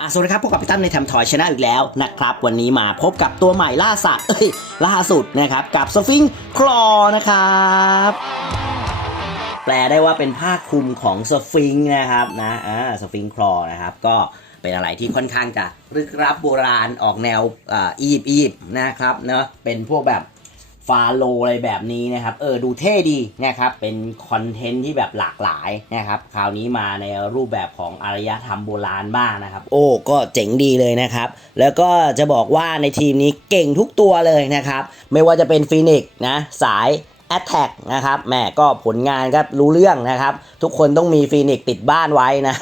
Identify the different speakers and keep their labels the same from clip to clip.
Speaker 1: อะสวัสดีครับพบกับพี่ตั้มในแทมทอยชนะอีกแล้วนะครับ วันนี้มาพบกับตัวใหม่ล่าสัตว์เอ้ยล่าสุดนะครับ กับสฟิงคลอนะครับ แปลได้ว่าเป็นผ้าคลุมของสฟิงนะครับนะอ่าสฟิงคลอนะครับ ก็เป็นอะไรที่ค่อนข้างจะลึกลับโบราณออกแนวอ่าอียิปต์อียิปต์นะครับเนาะเป็นพวกแบบ ฟาโลอะไรแบบนี้นะครับ เออดูเท่ดีนะครับ เป็นคอนเทนต์ที่แบบหลากหลายนะครับ คราวนี้มาในรูปแบบของอารยธรรมโบราณบ้างนะครับ โอ้ก็เจ๋งดีเลยนะครับ แล้วก็จะบอกว่าในทีมนี้เก่งทุกตัวเลยนะครับ ไม่ว่าจะเป็นฟีนิกซ์นะสาย a t t a c k นะครับแม่ก็ผลงานครับรู้เรื่องนะครับ ทุกคนต้องมีฟีนิกติดบ้านไว้นะ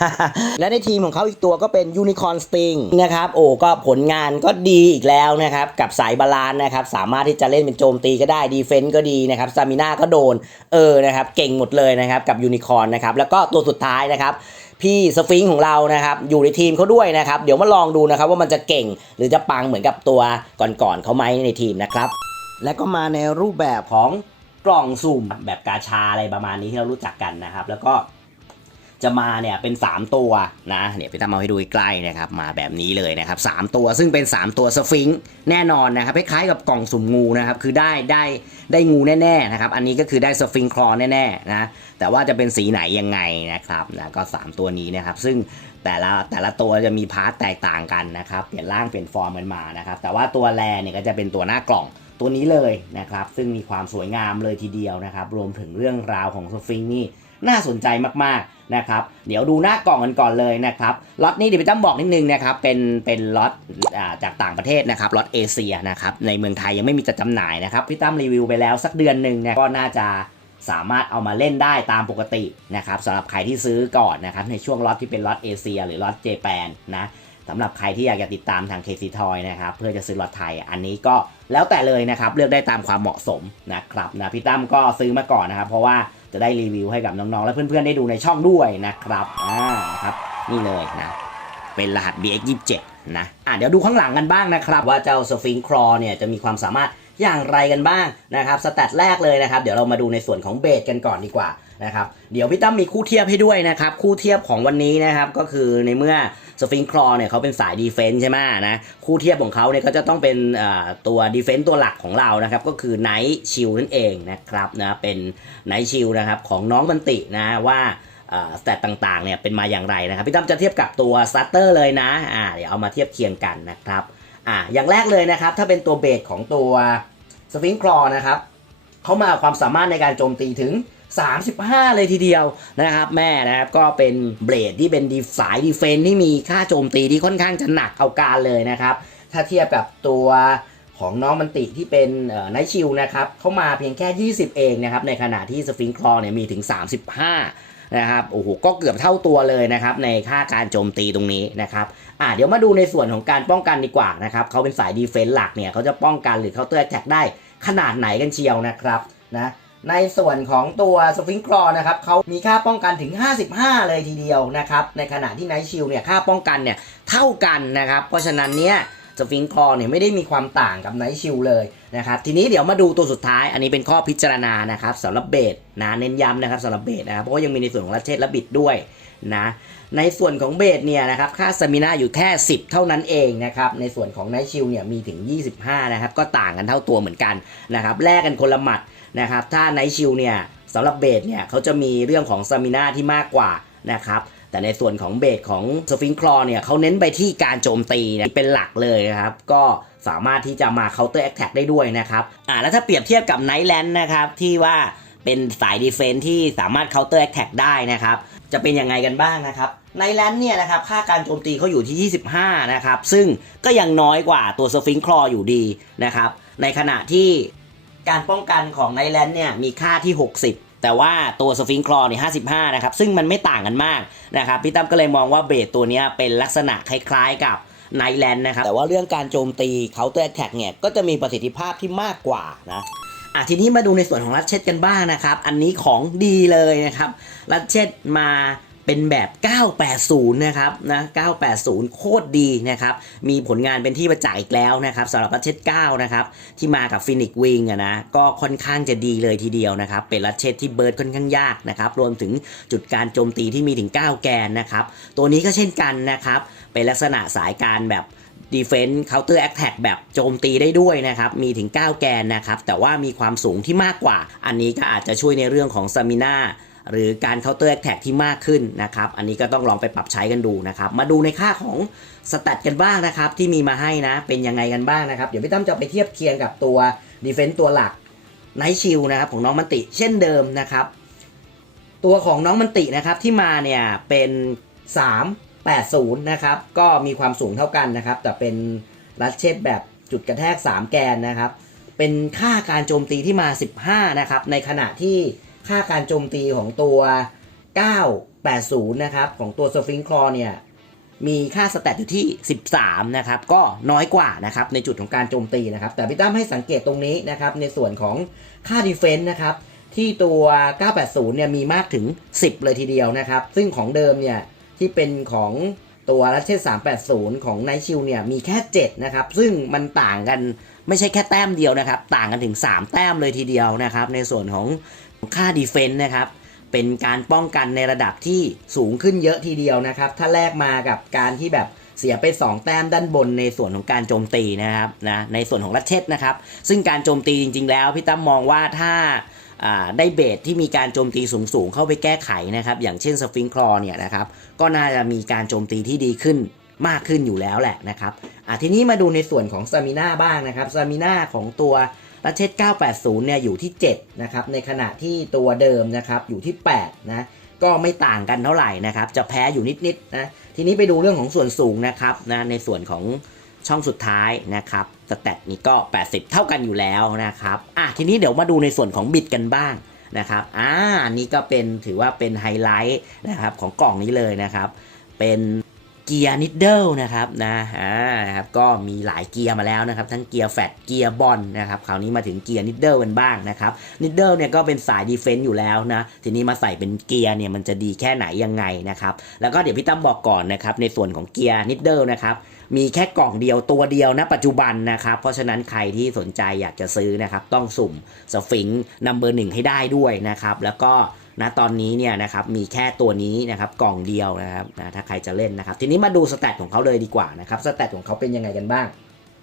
Speaker 1: และในทีมของเขาอีกตัวก็เป็น Unicorn Sting นะครับโอ้ก็ผลงานก็ดีอีกแล้วนะครับกับสายบาลานนะครับสามารถที่จะเล่นเป็นโจมตีก็ได้ดีเฟนต์ก็ดีนะครับซามิน่าก็โดนเออนะครับเก่งหมดเลยนะครับกับยูนิคอ n นะครับแล้วก็ตัวสุดท้ายนะครับพี่สฟิงค์ของเรานะครับอยู่ในทีมเขาด้วยนะครับ เดี๋ยวมาลองดูนะครับว่ามันจะเก่งหรือจะปังเหมือนกับตัวก่อนๆเขาไหมในทีมนะครับ และก็มาในรูปแบบของ กล่องสุ่มแบบกาชาอะไรประมาณนี้ที่เรารู้จักกันนะครับ แล้วก็จะมาเนี่ยเป็น 3 ตัวนะเนี่ยพี่ตั้มเอาให้ดูใกล้นะครับมาแบบนี้เลยนะครับสามตัวซึ่งเป็น 3 ตัวสฟิงค์แน่นอนนะครับคล้ายๆกับกล่องสุ่มงูนะครับคือได้ได้ได้งูแน่ๆนะครับอันนี้ก็คือได้สฟิงค์คลอแน่ๆนะแต่ว่าจะเป็นสีไหนยังไงนะครับนะก็ 3 ตัวนี้นะครับ ซึ่งแต่ละแต่ละตัวจะมีพาร์ทแตกต่างกันนะครับเปลี่ยนร่างเปลี่ยนฟอร์มกันมานะครับแต่ว่าตัวแรเนี่ยก็จะเป็นตัวหน้ากล่อง ตัวนี้เลยนะครับ ซึ่งมีความสวยงามเลยทีเดียวนะครับ รวมถึงเรื่องราวของสฟิงนี่น่าสนใจมากๆนะครับ เดี๋ยวดูหน้ากล่องกันก่อนเลยนะครับล็อตนี้เดี๋ยวพี่ตั้มบอกนิดนึงนะครับ เป็นเป็นล็อตจากต่างประเทศนะครับล็อตเอเชียนะครับในเมืองไทยยังไม่มีจัดจำหน่ายนะครับพี่ตั้มรีวิวไปแล้วสักเดือนหนึ่งเนี่ยก็น่าจะสามารถเอามาเล่นได้ตามปกตินะครับสำหรับใครที่ซื้อก่อนนะครับในช่วงล็อตที่เป็นล็อตเอเชียหรือล็อตเจแปนนะสำหรับใครที่อยากจะติดตามทาง KC Toy นะครับเพื่อจะซื้อรถไทย อันนี้ก็ แล้วแต่เลยนะครับเลือกได้ตามความเหมาะสมนะครับนะพี่ตั้มก็ซื้อมาก่อนนะครับ เพราะว่าจะได้รีวิวให้กับน้องๆ และเพื่อนๆได้ดูในช่องด้วยนะครับอ่านะครับนี่เลยนะเป็นรหัส BX27 นะอะเดี๋ยวดูข้างหลังกันบ้างนะครับ ว่าเจ้าสฟิงครอเนี่ยจะมีความสามารถอย่างไรกันบ้างนะครับสแตทแรกเลยนะครับ เดี๋ยวเรามาดูในส่วนของเบสกันก่อนดีกว่านะครับเดี๋ยวพี่ตั้มมีคู่เทียบให้ด้วยนะครับ คู่เทียบของวันนี้นะครับก็คือในเมื่อ สฟิงครอเนี่ยเขาเป็นสายดีเฟนส์ใช่ไหมนะคู่เทียบของเขาเนี่ยก็จะต้องเป็นตัวดีเฟนส์ตัวหลักของเรานะครับก็คือไนท์ชิลนั่นเองนะครับนะเป็นไนท์ชิลนะครับของน้องบันตินะว่าสแตตต่างๆเนี่ยเป็นมาอย่างไรนะครับพี่ตั้มจะเทียบกับตัวสตเตอร์เลยนะอ่าเดี๋ยวเอามาเทียบเคียงกันนะครับอ่าอย่างแรกเลยนะครับถ้าเป็นตัวเบสของตัวสฟิงคลอนะครับเขามาความสามารถในการโจมตีถึง 35 เลยทีเดียวนะครับแม่นะครับก็เป็นเบลดที่เป็นดีสายดีเฟนที่มีค่าโจมตีที่ค่อนข้างจะหนักเอาการเลยนะครับ ถ้าเทียบกับตัวของน้องมันติที่เป็นไนชิลนะครับเขามาเพียงแค่ 20 เองนะครับในขณะที่สฟิงคลอเนี่ยมีถึง 35 นะครับโอ้โหก็เกือบเท่าตัวเลยนะครับในค่าการโจมตีตรงนี้นะครับอ่าเดี๋ยวมาดูในส่วนของการป้องกันดีกว่านะครับเขาเป็นสายดีเฟนส์หลักเนี่ยเขาจะป้องกันหรือเคาน์เตอร์แท็กได้ขนาดไหนกันเชียวนะครับนะ ในส่วนของตัวสฟิงคลอนะครับเขามีค่าป้องกันถึง 55 เลยทีเดียวนะครับ ในขณะที่ไนชิลเนี่ยค่าป้องกันเนี่ยเท่ากันนะครับ เพราะฉะนั้นเนี่ยสฟิงคลอเนี่ยไม่ได้มีความต่างกับไนท์ชิลเลยนะครับทีนี้เดี๋ยวมาดูตัวสุดท้าย อันนี้เป็นข้อพิจารณานะครับสำหรับเบสนะเน้นย้ำนะครับสำหรับเบสนะครับเพราะว่ายังมีในส่วนของรัชเชตและบิดด้วยนะในส่วนของเบสเนี่ยนะครับค่าสมินาอยู่แค่ 10 เท่านั้นเองนะครับในส่วนของไนท์ชิลเนี่ยมีถึง 25 นะครับก็ต่างกันเท่าตัวเหมือนกันนะครับแลกกันคนละหมัด นะครับถ้าไนท์ชิลเนี่ยสำหรับเบสเนี่ยเขาจะมีเรื่องของสมินาที่มากกว่านะครับแต่ในส่วนของเบสของสฟิงคลอเนี่ยเขาเน้นไปที่การโจมตีนะเป็นหลักเลยนะครับ ก็สามารถที่จะมา counter attack ได้ด้วยนะครับอ่าแล้วถ้าเปรียบเทียบกับไนท์แลนด์นะครับที่ว่าเป็นสายดีเฟนที่สามารถ counter attack ได้นะครับจะเป็นยังไงกันบ้างนะครับไนท์แลนด์เนี่ยนะครับค่าการโจมตีเขาอยู่ที่ 25 นะครับ ซึ่งก็ยังน้อยกว่าตัวสฟิงคลออยู่ดีนะครับในขณะที่ การป้องกันของไนแลนด์เนี่ยมีค่าที่ 60 แต่ว่าตัวสฟิงคลอเนี่ย55 นะครับ ซึ่งมันไม่ต่างกันมากนะครับพี่ตั้มก็เลยมองว่าเบสตัวนี้เป็นลักษณะคล้ายๆกับไนแลนด์นะครับ แต่ว่าเรื่องการโจมตี counter attack เนี่ยก็จะมีประสิทธิภาพที่มากกว่านะอะทีนี้มาดูในส่วนของรัชเชตกันบ้างนะครับ อันนี้ของดีเลยนะครับ รัชเชตมา เป็นแบบ 980 นะครับนะ980 โคตรดีนะครับ มีผลงานเป็นที่ประจักษ์อีกแล้วนะครับสำหรับรัชเชต9นะครับ ที่มากับฟินิกวิงนะ ก็ค่อนข้างจะดีเลยทีเดียวนะครับ เป็นรัชเชตที่เบิร์ดค่อนข้างยากนะครับ รวมถึงจุดการโจมตีที่มีถึง 9 แกนนะครับ ตัวนี้ก็เช่นกันนะครับ เป็นลักษณะสายการแบบ Defense Counter Attack แท็กแบบโจมตีได้ด้วยนะครับ มีถึง 9 แกนนะครับ แต่ว่ามีความสูงที่มากกว่า อันนี้ก็อาจจะช่วยในเรื่องของ Stamina หรือการ Counter Attack ที่มากขึ้นนะครับ อันนี้ก็ต้องลองไปปรับใช้กันดูนะครับ มาดูในค่าของสแตทกันบ้างนะครับ ที่มีมาให้นะ เป็นยังไงกันบ้างนะครับ เดี๋ยวพี่ตั้มจะไปเทียบเคียงกับตัว Defense ตัวหลัก Night Shield นะครับของน้องมันติเช่นเดิมนะครับ ตัวของน้องมันตินะครับที่มาเนี่ยเป็น 380 นะครับ ก็มีความสูงเท่ากันนะครับ แต่เป็นรัดเชดแบบจุดกระแทก 3 แกนนะครับ เป็นค่าการโจมตีที่มา 15 นะครับ ในขณะที่ ค่าการโจมตีของตัว 980 นะครับ ของตัวสฟิงคลอเนี่ย มีค่าสแตทอยู่ที่ 13 นะครับ ก็น้อยกว่านะครับ ในจุดของการโจมตีนะครับ แต่พี่ตั้มให้สังเกตตรงนี้นะครับ ในส่วนของค่าดีเฟนต์นะครับ ที่ตัว 980 เนี่ยมีมากถึง 10 เลยทีเดียวนะครับ ซึ่งของเดิมเนี่ย ที่เป็นของตัวรัชเชต380 ของไนชิลเนี่ยมีแค่ 7 นะครับ ซึ่งมันต่างกันไม่ใช่แค่แต้มเดียวนะครับ ต่างกันถึง 3 แต้มเลยทีเดียวนะครับ ในส่วนของ ค่าดีเฟนต์นะครับเป็นการป้องกันในระดับที่สูงขึ้นเยอะทีเดียวนะครับ ถ้าแลกมากับการที่แบบเสียไป 2 แต้มด้านบนในส่วนของการโจมตีนะครับนะในส่วนของรัชเชตนะครับ ซึ่งการโจมตีจริง ๆ แล้วพี่ตั้มมองว่าถ้าได้เบสที่มีการโจมตีสูงๆ เข้าไปแก้ไขนะครับ อย่างเช่นสฟิงคลอเนี่ยนะครับก็น่าจะมีการโจมตีที่ดีขึ้นมากขึ้นอยู่แล้วแหละนะครับอะทีนี้มาดูในส่วนของซามิน่าบ้างนะครับซามิน่าของตัว รัชเชต980 เนี่ยอยู่ที่ 7 นะครับ ในขณะที่ตัวเดิมนะครับอยู่ที่ 8 นะ ก็ไม่ต่างกันเท่าไหร่นะครับ จะแพ้อยู่นิดๆนะ ทีนี้ไปดูเรื่องของส่วนสูงนะครับนะในส่วนของช่องสุดท้ายนะครับสแตทนี้ก็ 80 เท่ากันอยู่แล้วนะครับอะทีนี้เดี๋ยวมาดูในส่วนของบิดกันบ้างนะครับอ่านนี้ก็เป็นถือว่าเป็นไฮไลท์นะครับของกล่องนี้เลยนะครับ เป็น เกียร์นิดเดิลนะครับนะอ่านะครับก็มีหลายเกียร์มาแล้วนะครับทั้งเกียร์แฟตเกียร์บอลนะครับคราวนี้มาถึงเกียร์นิดเดิลกันบ้างนะครับนิดเดิลเนี่ยก็เป็นสายดีเฟนต์อยู่แล้วนะทีนี้มาใส่เป็นเกียร์เนี่ยมันจะดีแค่ไหนยังไงนะครับแล้วก็เดี๋ยวพี่ตั้มบอกก่อนนะครับในส่วนของเกียร์นิดเดิลนะครับมีแค่กล่องเดียวตัวเดียวนะปัจจุบันนะครับเพราะฉะนั้นใครที่สนใจอยากจะซื้อนะครับต้องสุ่มสฟิงนัมเบอร์หนึ่งให้ได้ด้วยนะครับแล้วก็ ณตอนนี้เนี่ยนะครับมีแค่ตัวนี้นะครับกล่องเดียวนะครับนะถ้าใครจะเล่นนะครับ ทีนี้มาดูสแตทของเขาเลยดีกว่านะครับสแตทของเขาเป็นยังไงกันบ้าง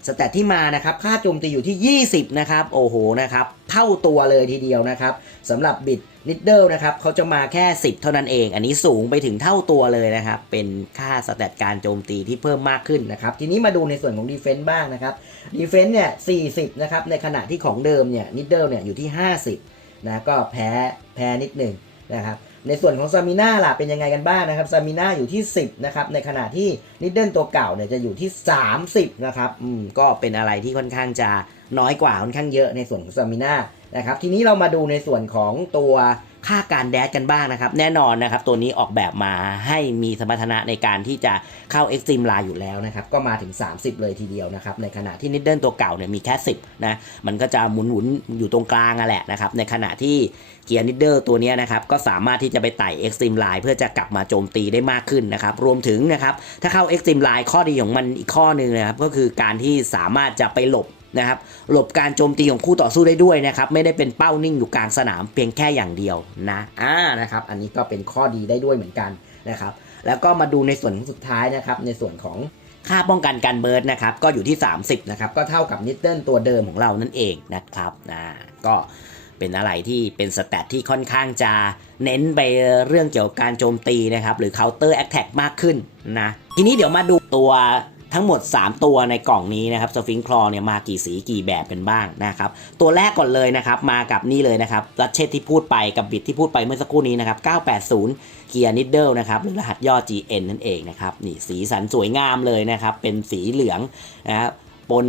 Speaker 1: สแตทที่มานะครับค่าโจมตีอยู่ที่ 20 นะครับ โอ้โหนะครับเท่าตัวเลยทีเดียวนะครับสำหรับบิดนิดเดิลนะครับเขาจะมาแค่ 10 เท่านั้นเอง อันนี้สูงไปถึงเท่าตัวเลยนะครับ เป็นค่าสแตทการโจมตีที่เพิ่มมากขึ้นนะครับ ทีนี้มาดูในส่วนของดีเฟนต์บ้างนะครับดีเฟนต์เนี่ย 40 นะครับ ในขณะที่ของเดิมเนี่ยนิดเดิลเนี่ยอยู่ที่ 50 นะก็แพ้แพ้นิดหนึ่งนะครับในส่วนของซามิน่าล่ะเป็นยังไงกันบ้างนะครับซามิน่าอยู่ที่ 10นะครับในขณะที่นิดเดิลตัวเก่าเนี่ยจะอยู่ที่ 30นะครับอืมก็เป็นอะไรที่ค่อนข้างจะน้อยกว่าค่อนข้างเยอะในส่วนของซามิน่า นะครับทีนี้เรามาดูในส่วนของตัวค่าการแดดกันบ้างนะครับ แน่นอนนะครับ ตัวนี้ออกแบบมาให้มีสมรรถนะในการที่จะเข้า Extreme Line อยู่แล้วนะครับ ก็มาถึง 30 เลยทีเดียวนะครับ ในขณะที่นิดเดิลตัวเก่าเนี่ยมีแค่ 10 นะ มันก็จะหมุนหมุนอยู่ตรงกลางอะแหละนะครับ ในขณะที่เกียร์นิดเดิลตัวนี้นะครับ ก็สามารถที่จะไปไต่ Extreme Line เพื่อจะกลับมาโจมตีได้มากขึ้นนะครับ รวมถึงนะครับ ถ้าเข้า Extreme Line ข้อดีของมันอีกข้อหนึ่งนะครับ ก็คือการที่สามารถจะไปหลบ นะครับหลบการโจมตีของคู่ต่อสู้ได้ด้วยนะครับไม่ได้เป็นเป้านิ่งอยู่กลางสนามเพียงแค่อย่างเดียวนะอ่านะครับอันนี้ก็เป็นข้อดีได้ด้วยเหมือนกันนะครับแล้วก็มาดูในส่วนสุดท้ายนะครับในส่วนของค่าป้องกันการเบิร์ดนะครับก็อยู่ที่ 30นะครับก็เท่ากับนิตเติลตัวเดิมของเรานั่นเองนะครับอ่าก็เป็นอะไรที่เป็นสแตทที่ค่อนข้างจะเน้นไปเรื่องเกี่ยวกับการโจมตีนะครับหรือ counter attack มากขึ้นนะทีนี้เดี๋ยวมาดูตัว ทั้งหมด 3 ตัวในกล่องนี้นะครับสฟิงคลอเนี่ยมากี่สีกี่แบบกันบ้างนะครับตัวแรกก่อนเลยนะครับมากับนี่เลยนะครับรัชเชตที่พูดไปกับบิดที่พูดไปเมื่อสักครู่นี้นะครับ980เกียร์นิดเดิลนะครับหรือรหัสย่อ GN นั่นเองนะครับนี่สีสันสวยงามเลยนะครับเป็นสีเหลืองนะครับปน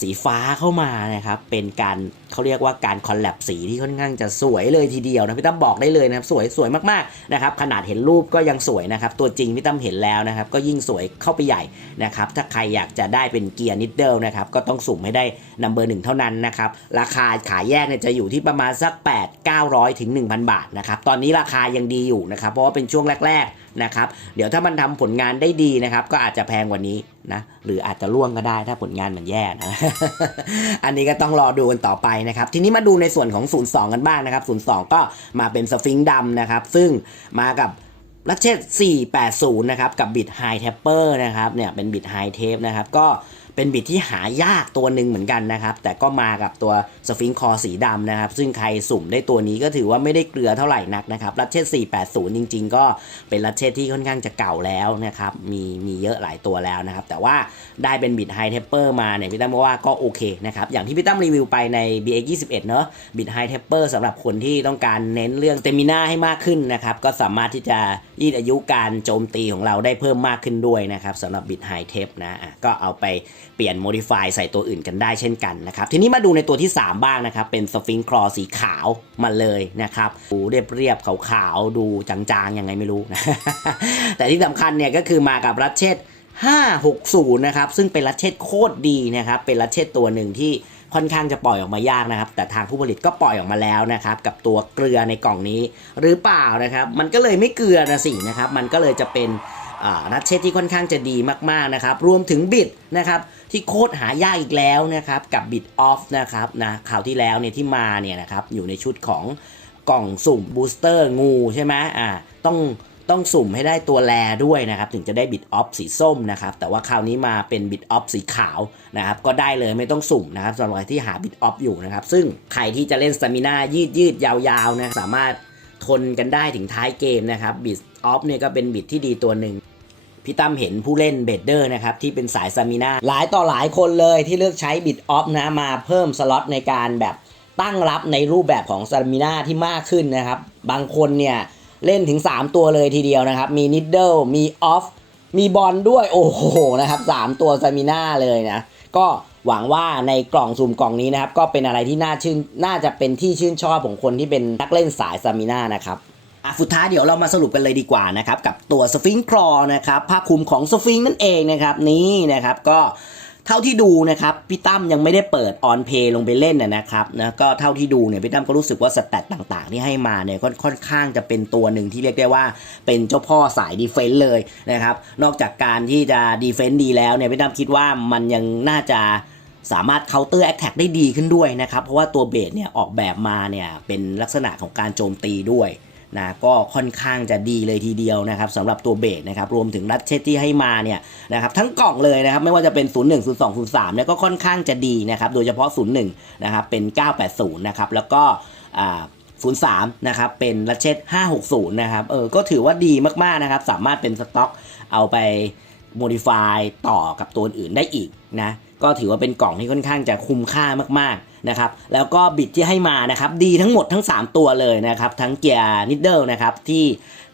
Speaker 1: สีฟ้าเข้ามานะครับ เป็นการเขาเรียกว่าการคอลแลบสีที่ค่อนข้างจะสวยเลยทีเดียวนะพี่ตั้มบอกได้เลยนะครับสวยสวยมากๆนะครับขนาดเห็นรูปก็ยังสวยนะครับ ตัวจริงพี่ตั้มเห็นแล้วนะครับ ก็ยิ่งสวยเข้าไปใหญ่นะครับ ถ้าใครอยากจะได้เป็นเกียร์นิดเดิลนะครับ ก็ต้องสุ่มให้ได้นัมเบอร์หนึ่งเท่านั้นนะครับ ราคาขายแยกเนี่ยจะอยู่ที่ประมาณสัก 8 900ถึง1,000 บาทนะครับตอนนี้ราคายังดีอยู่นะครับ เพราะว่าเป็นช่วงแรกๆ นะครับ เดี๋ยวถ้ามันทำผลงานได้ดีนะครับ ก็อาจจะแพงกว่านี้นะหรืออาจจะร่วงก็ได้ถ้าผลงานมันแย่นะ อันนี้ก็ต้องรอดูกันต่อไปนะครับ ทีนี้มาดูในส่วนของ 02 กันบ้างนะครับ 02 ก็มาเป็นสฟิงค์ดำนะครับ ซึ่งมากับลัชเชต480 นะครับ กับบิดไฮเทปเปอร์นะครับเนี่ยเป็นบิดไฮเทปนะครับ ก็ เป็นบิดที่หายากตัวหนึ่งเหมือนกันนะครับ แต่ก็มากับตัวสฟิงคอสีดำนะครับ ซึ่งใครสุ่มได้ตัวนี้ก็ถือว่าไม่ได้เกลือเท่าไหร่นักนะครับลัชเชต480 จริง ๆ ก็เป็นลัชเชตที่ค่อนข้างจะเก่าแล้วนะครับ มีมีเยอะหลายตัวแล้วนะครับ แต่ว่าได้เป็นบิดไฮเทปเปอร์มาเนี่ยพี่ตั้มว่าก็โอเคนะครับ อย่างที่พี่ตั้มรีวิวไปใน BX 21 เนอะบิดไฮเทปเปอร์สำหรับคนที่ต้องการเน้นเรื่องเตมินาให้มากขึ้นนะครับ ก็สามารถที่จะยืดอายุการโจมตีของเราได้เพิ่มมากขึ้นด้วยนะครับสำหรับบิดไฮเทปนะก็เอาไปเปลี่ยนโมดิฟายใส่ตัวอื่นกันได้เช่นกันนะครับ ทีนี้มาดูในตัวที่ 3 บ้างนะครับ เป็นสฟิงคลอสีขาวมาเลยนะครับ ดูเรียบเรียบๆขาวๆ ดูจางๆ ยังไงไม่รู้นะ แต่ที่สำคัญเนี่ยก็คือมากับรัชเชต560 นะครับ ซึ่งเป็นรัชเชตโคตรดีนะครับ เป็นรัชเชตตัวหนึ่งที่ค่อนข้างจะปล่อยออกมายากนะครับ แต่ทางผู้ผลิตก็ปล่อยออกมาแล้วนะครับ กับตัวเกลือในกล่องนี้หรือเปล่านะครับ มันก็เลยไม่เกลือนะสินะครับ มันก็เลยจะเป็น อ่ารัชเชตที่ค่อนข้างจะดีมากๆนะครับ รวมถึงบิดนะครับที่โคตรหายากอีกแล้วนะครับกับบิดออฟนะครับนะข่าวที่แล้วเนี่ยที่มาเนี่ยนะครับอยู่ในชุดของกล่องสุ่มบูสเตอร์งูใช่ไหมอ่าต้องต้องสุ่มให้ได้ตัวแลด้วยนะครับถึงจะได้บิดออฟสีส้มนะครับแต่ว่าคราวนี้มาเป็นบิดออฟสีขาวนะครับก็ได้เลยไม่ต้องสุ่มนะครับสำหรับใครที่หาบิดออฟอยู่นะครับซึ่งใครที่จะเล่นสตามินายืดยืดยาวๆนะสามารถทนกันได้ถึงท้ายเกมนะครับบิดออฟเนี่ยก็เป็นบิดที่ดีตัวหนึ่ง พี่ตั้มเห็นผู้เล่นเบดเดอร์นะครับที่เป็นสายซามินาหลายต่อหลายคนเลยที่เลือกใช้บิดออฟนะมาเพิ่มสล็อตในการแบบตั้งรับในรูปแบบของซามินาที่มากขึ้นนะครับ บางคนเนี่ยเล่นถึง 3 ตัวเลยทีเดียวนะครับ มีนิดเดิลมีออฟมีบอลด้วยโอ้โหนะครับสามตัวซามินาเลยนะ ก็หวังว่าในกล่องสุ่มกล่องนี้นะครับ ก็เป็นอะไรที่น่าชื่นน่าจะเป็นที่ชื่นชอบของคนที่เป็นนักเล่นสายซามินานะครับ อะสุดท้ายเดี๋ยวเรามาสรุปกันเลยดีกว่านะครับกับตัวสฟิงค์คลอนะครับผ้าคลุมของสฟิงค์นั่นเองนะครับนี่นะครับก็เท่าที่ดูนะครับพี่ตั้มยังไม่ได้เปิดออนเพย์ลงไปเล่นนะครับนะก็เท่าที่ดูเนี่ยพี่ตั้มก็รู้สึกว่าสแตตต่างๆ ที่ให้มาเนี่ยก็ค่อนข้างจะเป็นตัวหนึ่งที่เรียกได้ว่าเป็นเจ้าพ่อสายดีเฟนต์เลยนะครับนอกจากการที่จะดีเฟนต์ดีแล้วเนี่ยพี่ตั้มคิดว่ามันยังน่าจะสามารถ counter attack ได้ดีขึ้นด้วยนะครับเพราะว่าตัวเบสเนี่ยออกแบบมาเนี่ยเป็นลักษณะของการโจมตีด้วย นะก็ค่อนข้างจะดีเลยทีเดียวนะครับสำหรับตัวเบสนะครับรวมถึงรัดเชตที่ให้มาเนี่ยนะครับทั้งกล่องเลยนะครับไม่ว่าจะเป็น 01 02 03เนี่ยก็ค่อนข้างจะดีนะครับโดยเฉพาะ 01 นะครับเป็น 980 นะครับแล้วก็03 นะครับ เป็นรัชเชต560 นะครับ เออ ก็ถือว่าดีมาก ๆ นะครับ สามารถเป็นสต็อกเอาไป modify ต่อกับตัวอื่นได้อีกนะ ก็ถือว่าเป็นกล่องที่ค่อนข้างจะคุ้มค่ามากๆ นะครับแล้วก็บิดที่ให้มานะครับดีทั้งหมดทั้ง 3 ตัวเลยนะครับทั้งเกียร์นิดเดิลนะครับที่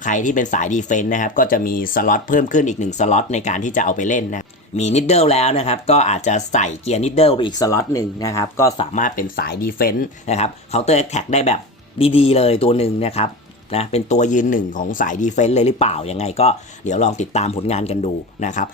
Speaker 1: ใครที่เป็นสายดีเฟนต์นะครับก็จะมีสล็อตเพิ่มขึ้นอีก1สล็อตในการที่จะเอาไปเล่นนะมีนิดเดิลแล้วนะครับก็อาจจะใส่เกียร์นิดเดิลไปอีกสล็อตหนึ่งนะครับก็สามารถเป็นสายดีเฟนต์นะครับเคาน์เตอร์แอคแท็กได้แบบดีๆ เลยตัวหนึ่งนะครับนะเป็นตัวยืนหนึ่งของสายดีเฟนต์เลยหรือเปล่ายังไงก็เดี๋ยวลองติดตามผลงานกันดูนะครับ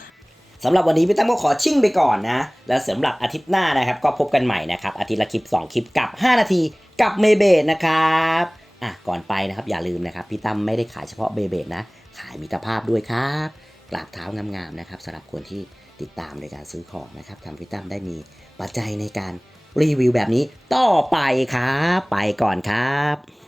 Speaker 1: สำหรับวันนี้พี่ตั้มก็ขอชิ่งไปก่อนนะ แล้วสำหรับอาทิตย์หน้านะครับ ก็พบกันใหม่นะครับ อาทิตย์ละคลิป 2 คลิปกับ 5 นาทีกับเมเบดนะครับอะก่อนไปนะครับอย่าลืมนะครับ พี่ตั้มไม่ได้ขายเฉพาะเบเบดนะ ขายมิตรภาพด้วยครับกราบเท้างามๆนะครับสำหรับคนที่ติดตามในการซื้อของนะครับทำพี่ตั้มได้มีปัจจัยในการรีวิวแบบนี้ต่อไปครับ ไปก่อนครับ